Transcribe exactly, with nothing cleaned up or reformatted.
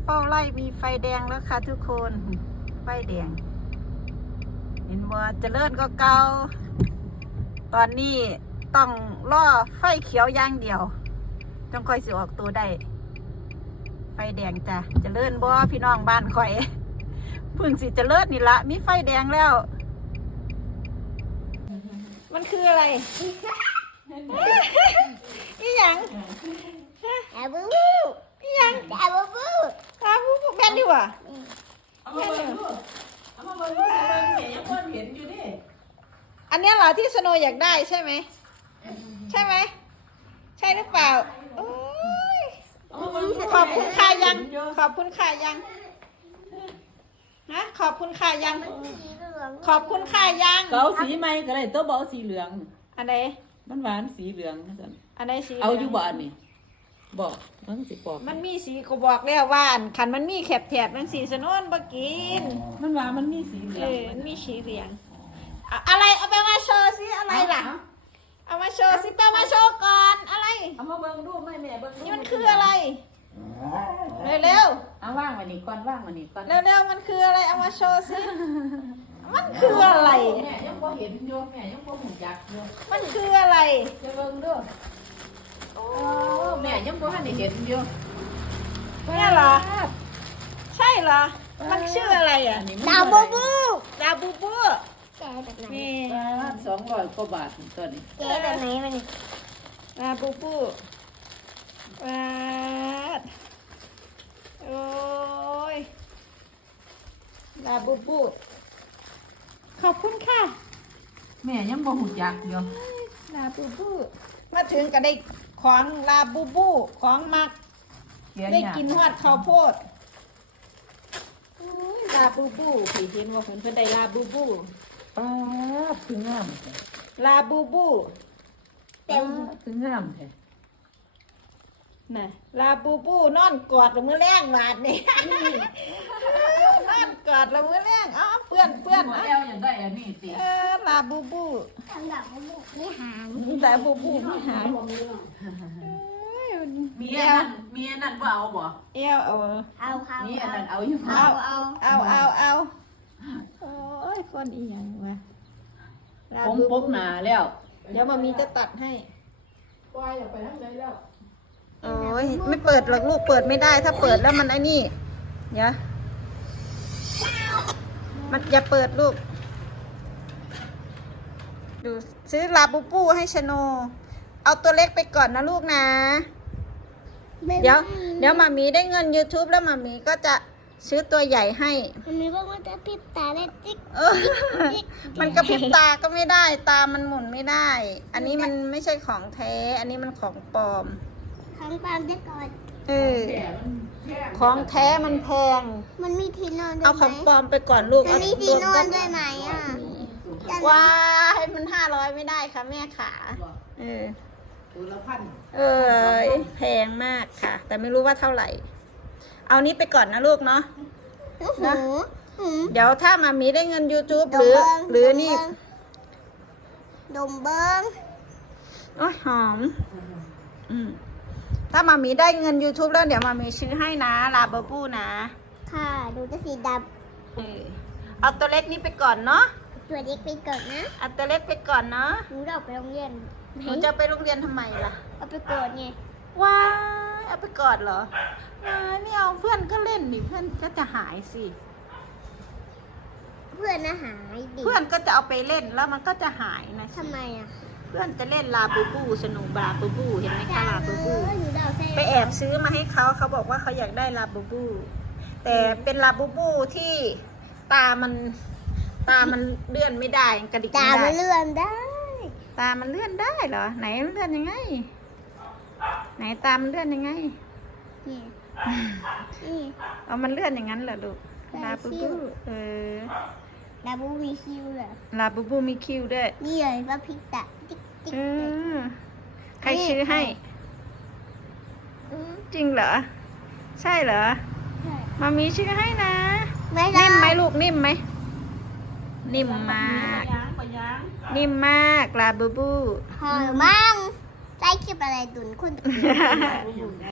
เป้าไล่มีไฟแดงแล้วค่ะทุกคนไฟแดงเห็นว่าจะเลื่อนก็เก่าตอนนี้ต้องล่อไฟเขียวอย่างเดียวจังค่อยสิออกตัวได้ไฟแดงจ้ะจะเลื่อนบ่พี่น้องบ้านข่อยเพิ่งสิจะเลื่อนนี่ละมีไฟแดงแล้วมันคืออะไรอีหยังอาบูบูอีหยังอาบูบูอาบูบูแม่นดิวะเอามาเบิ่งดูเอามาเบิ่งดูสิเบิ่งเนี่ยยังเพิ่นเห็นอยู่ดิอันนี้เหรอที่สโนอยากได้ใช่ไหมใช่ไหมใช่หรือเปล่าโอ้ยขอบคุณค่ะยังขอบคุณค่ะยังนะขอบคุณค่ะยังขอบคุณค่ะยังเกาสีไหมก็ได้ตัวบ่เอาสีเหลืองอันไหนมันหวานสีเหลืองซั่นอันไหนสีเอาอยู่บ่อันนี้บอกมันสิปอกมันมีสีก็บอกแล้วว่าอันคันมันมีแถบๆมันสีสโนนบ่กินมันว่ามันมีสีเหลืเอองอมันมีสีเหลืองอะไรเอาไปมาโชว์สิอะไรล่ะเอามาโชว์สิไปมาโชว์ก่อนอะไรเอามาเบิ่งดูแม่แม่เบิ่งดูนี่มันคืออะไรเร็วๆเอาวางไว้นี่ก่อนวางไว้นี่ก่อนๆเร็วๆมันคืออะไรเอามาโชว์สิมันคืออะไรแม่ยังบ่เห็นอยู่แม่ยังบ่ฮู้จักอยู่มันคืออะไรจะเบิ่งดูโอ้แม่ยังบ่ทันได้เห็นอยู่เนี่ยเหรอใช่เหรอมันชื่ออะไรอ่ะดาบูบูดาบูบูแกะแบบไหนนี่สองร้อยกว่าบาทตัวนี้แกะแบบไหนมันดาบูบูวาดโอ้ยดาบูบูขอบคุณค่ะแม่ยังบ่ฮู้จักอยู่ลาบูบูมาถึงก็ได้ของลาบูบูของมักได้กินฮอดข้าวโพดลาบูบูพี่เห็นว่าเพิ่นเพิ่นได้ลาบูบูป้าคืองามลาบูบูเต็มคืองามแท้น่ะลาบูบูนอนกอดละมื้อแรงบาดนี่นอนกอดละมื้อแรงอ้าวเปื้อนเปื้อนอ่ะแล้วยังได้อันนี้ติเออลาบูบูทำแบบบูบูไม่หางลาบูบูไม่หางมีอันนั้นมีอันนั้นบ่เอาบ่เอวเอาเอาเขามีอันนั้นเอาอยู่เอาเอาเอาเอาเอาโอ้ยคนอีหยังวะผมปกหนาแล้วเดี๋ยวมามีจะตัดให้ปล่อยอย่าไปทางใดแล้วโอ้ยไม่เปิดหรอกลูกเปิดไม่ได้ถ้าเปิดแล้วมันไอ้นี่เดี๋ยวมันอย่าเปิดลูกดูซื้อลาบูบูให้ชโนเอาตัวเล็กไปก่อนนะลูกนะเดี๋ยวเดี๋ยวมามีได้เงิน YouTube แล้วมามีก็จะซื้อตัวใหญ่ให้มันมีบอกว่าจะพริบตาได้ติ๊กมันกระพริบตาก็ไม่ได้ตามันหมุนไม่ได้อันนี้มันไม่ใช่ของแท้อันนี้มันของปลอมของปลอมได้ก่อนเออของแท้มันแพงมันมีที่นอนด้วยไหมเอาของปลอมไปก่อนลูกมันมีที่นอนด้วยไหมอ่ะว้าให้มันห้าร้อยไม่ได้ค่ะแม่ขาเออตัวละพันเออแพงมากค่ะแต่ไม่รู้ว่าเท่าไหร่เอานี้ไปก่อนนะลูกเนาะนะเดี๋ยวถ้ามามีได้เงิน YouTube หรือหรือนี่ดมเบิ้งโอ้ยหอมอืมถ้ามามีได้เงิน YouTube แล้วเดี๋ยวมามีซื้อให้นะลาบูบูนะค่ะดูจะสีดำเออเอาตัวเล็กนี้ไปก่อนเนาะตัวเล็กไปก่อนนะเอาตัวเล็กไปก่อนเนาะหนูจะไปโรงเรียนหนูจะไปโรงเรียนทำไมล่ะเอาไปก่อนไงว้าเอาไปก่อนเหรอว้าไม่เอาเพื่อนก็เล่นดิเพื่อนก็จะหายสิเพื่อนนะหายดิเพื่อนก็จะเอาไปเล่นแล้วมันก็จะหายนะทำไมอ่ะเพื่อนจะเล่นลาบูบูสนุกลาบูบูเห็นไหมคะลาบูบูไปแอบซื้อมาให้เขาเขาบอกว่าเขาอยากได้ลาบูบูแต่เป็นลาบูบูที่ตามันตามันเลื่อนไม่ได้กระดิกไม่ได้ตามันเลื่อนได้ตามันเลื่อนได้เหรอไหนเลื่อนยังไงไหนตามันเลื่อนยังไงนี่เอามันเลื่อนอย่างนั้นเหรอลูกลาบูบูเออลาบูมีคิวเหรอลาบูบูมีคิวด้วยนี่เลยว่าพิกตาติ๊กติ๊กใครซื้อให้จริงเหรอใช่เหรอมามีชื่อให้นะนิ่มไหมลูกนิ่มไหมนิ่มมากนิ่มมากลาบูบูหอมมั่งใจคลิปอะไรดุนคุณ